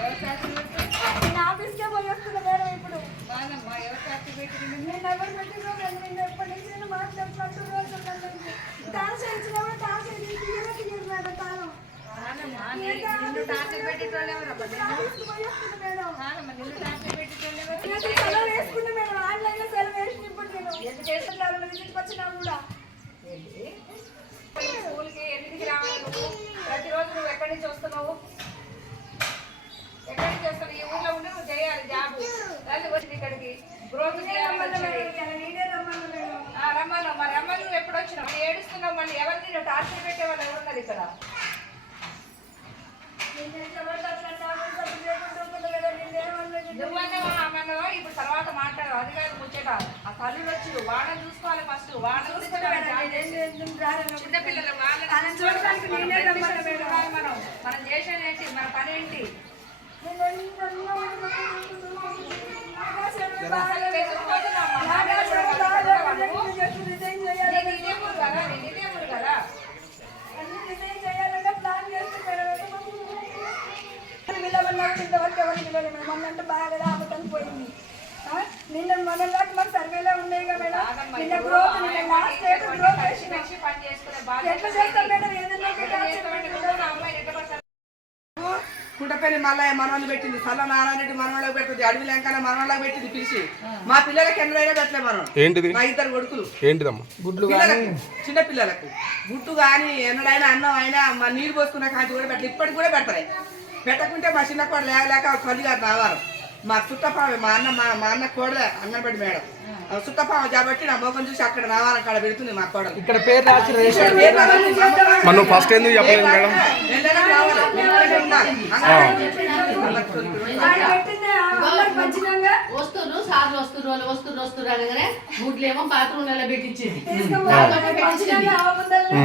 నేను ఆఫీస్కే పోయి వస్తున్నా మేడం ఇప్పుడు. నేను ఎవరు పెట్టినా నేను ఎప్పటి నుంచి నేను మాట్లాడుకుంటూ రోజులు టాన్స్ ఇచ్చినప్పుడు టాన్స్ తీయలేదు మేడం తాను. సెలవు వేసుకున్నా మేడం, ఆన్లైన్లో సెలవు వేసిన ఇప్పుడు నేను ఎందుకు వచ్చినా కూడా. స్కూల్కి ఎందుకు రావాలి నువ్వు? ప్రతిరోజు నువ్వు ఎక్కడి నుంచి వస్తున్నావు? ఎక్కడి నుంచి వస్తావు? ఈ ఊర్లో ఉండి నువ్వు చేయాలి జాబ్. వచ్చి ఇక్కడికి గ్రోత్ రమ్మను. మరి రమ్మను నువ్వు ఎప్పుడు వచ్చినావు? ఏడుస్తున్నావు మళ్ళీ. ఎవరిని నువ్వు టార్చర్ పెట్టే వాళ్ళు ఎవరున్నారు ఇక్కడ? నువ్వన్నా అమ్మన్నావా? ఇప్పుడు తర్వాత మాట్లాడవు. అది కాదు ముచ్చట. ఆ తల్లులు వచ్చి వాళ్ళని చూసుకోవాలి ఫస్ట్. వాళ్ళ చిన్నపిల్లలు మనం చేసేది ఏంటి? మన పని ఏంటి? మొన్నంటే బాగా ఆపటం పోయింది. నిన్న మొన్న మాకు సర్వేలో ఉన్నాయి కదా మేడం. నిన్న గ్రోత్ కుంటపల్లి మల్లయ్య మనవాళ్ళు పెట్టింది, సల్ల నారాయణ మనవాళ్ళకి పెట్టింది, అడవి లంకన మనవాళ్ళకి పెట్టింది పిలిచి. మా పిల్లలకి ఎన్నడైనా పెట్టలే మనం. ఏంటిది? మా ఇద్దరు కొడుకులు. ఏంటిదమ్మా? గుడ్లు చిన్న పిల్లలకు గుడ్డు కానీ ఎన్నడైనా అన్నం అయినా మా నీరు పోసుకున్న కాంతి కూడా పెట్టలేదు. ఇప్పటికి కూడా పెట్టలే. పెట్టకుంటే మా చిన్న కోడ లేక తల్లి గారు రావారు. మా చుట్టపామ మా అన్న కోడలే అంగన్వాడి మేడం చుట్టపామ కాబట్టి నా మోకం చూసి అక్కడ రావాలి. అక్కడ పెడుతుంది మా కోడలు. ఇక్కడ పేరు మనం ఫస్ట్ ఎందుకు చెప్పలేదు మేడం? వస్తున్నారు సార్లు వస్తున్నారు అనగానే గుడ్లేమో బాత్రూమ్ నెల పెట్టించింది.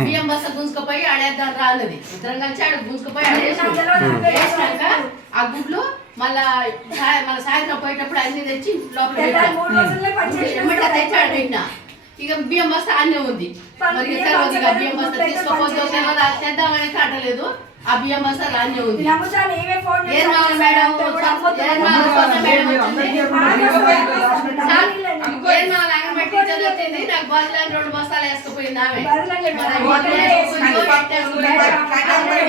బియ్యం బస్త గుంజుకపోయి ఆడేద్దాం రాన్నది. ఇద్దరం కలిసి ఆడ గుంజుకపోయి ఆడేసినాక ఆ గుడ్లు మళ్ళా సాయంత్రం పోయేటప్పుడు అన్ని తెచ్చి లోపల తెచ్చి ఆడ పెట్టినా. ఇక బియ్యం బస్త అన్నీ ఉంది. మరి బియ్యం బస్త తీసుకోపోతే తెద్దామని కట్టలేదు. ఆ బియ్యం బస్త రానే ఉంది. ఏం కావాలి మేడం? నాకు బదులని 2 బస్తాలు వేసుకుపోయింది. ఆమె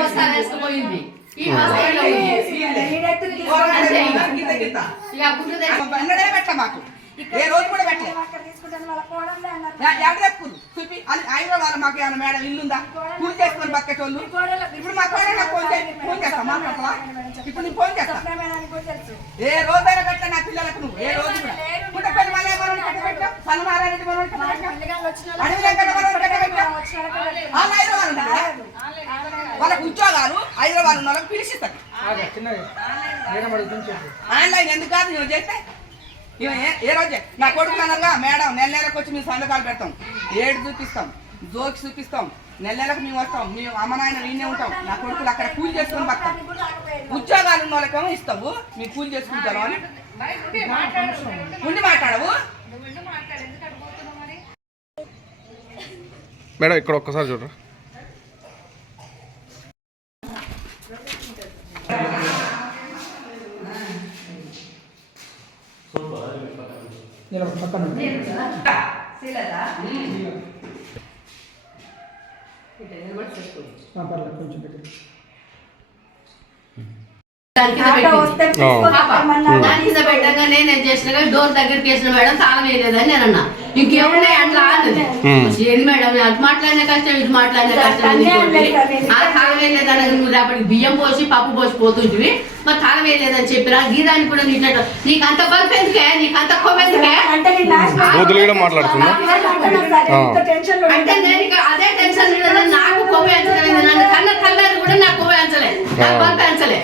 బస్తాలు వేసుకుపోయింది. ఈ బస్తాలో ఏ రోజు కూడా పెట్టలేదు. చూపి హైదరాబాద్ మాకు ఏమైనా మేడం ఇల్లుందా? పూజ చేసుకొని బతికేటోళ్ళు. ఇప్పుడు మా కోడలు ఫోన్ చేస్తా మాట్లాడతా. ఇప్పుడు నేను ఫోన్ చేస్తా. ఏ రోజైనా పెట్టా నా పిల్లలకు నువ్వు. ఏ రోజు కూడా పుట్టపల్లి మళ్ళీ మనం కట్టబెట్టాం, సన్నమారెడ్డి మనం కట్టబెట్టాం, అడవి లంకన మనం కట్టబెట్టాం. వాళ్ళు హైదరాబాద్ ఉంటారా? వాళ్ళకు ఉద్యోగాలు హైదరాబాద్ ఉన్న వాళ్ళకి పిలిచిస్తారు. ఆన్లైన్ ఎందుకు కాదు నువ్వు చేస్తే? ఏ రోజే నా కొడుకులు అన్నారుగా మేడం నెలకు వచ్చి మేము సంతకాలు పెడతాం, ఏడు చూపిస్తాం, జోకి చూపిస్తాం, నెలకు మేము వస్తాం, మేము అమ్మ నాయన వీనే ఉంటాం. నా కొడుకులు అక్కడ కూలి చేసుకుని బతాం. ఉద్యోగాలు ఉన్న వాళ్ళకేమో ఇస్తావు, మేము కూలి చేసుకుంటాను అని ఉండి మాట్లాడవు మేడం. ఇక్కడ ఒక్కసారి చూడరా. నేను చేసిన డోర్ దగ్గరికి వేసిన మేడం తాళం వేయలేదని నేను అన్నా. ఇంకేమున్నాయి అందులో ఆన్నది. ఏది మేడం అటు మాట్లాడిన కష్టం ఇటు మాట్లాడిన కష్టం. తాళం వేయలేదని నువ్వు రేపటికి బియ్యం పోసి పప్పు పోసి పోతుంటివి. మరి తాళం వేయలేదని చెప్పినా గీదాన్ని కూడా నీకు అంత బల్బ్ ఎందుకే, నీకు అంత కోపం ఎందుకే అంటే నేను అదే టెన్షన్ నాకు కోపం ఎంచలేదు. నన్ను కన్న తల్లారు కూడా నాకు కోపం ఎంచలేదు, బల్బ్ ఎంచలే.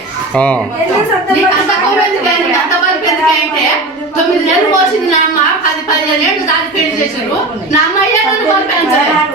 నీకు అంత కోపం ఎందుకే, నీకు అంత బల్బ్ ఎందుకే అంటే 9 నెలలు పోసింది నా అమ్మ. 10-15 ఏళ్ళు దాని పెళ్లి చేసారు. నా అమ్మాయి నన్ను బల్బ్ ఎంచలేదు.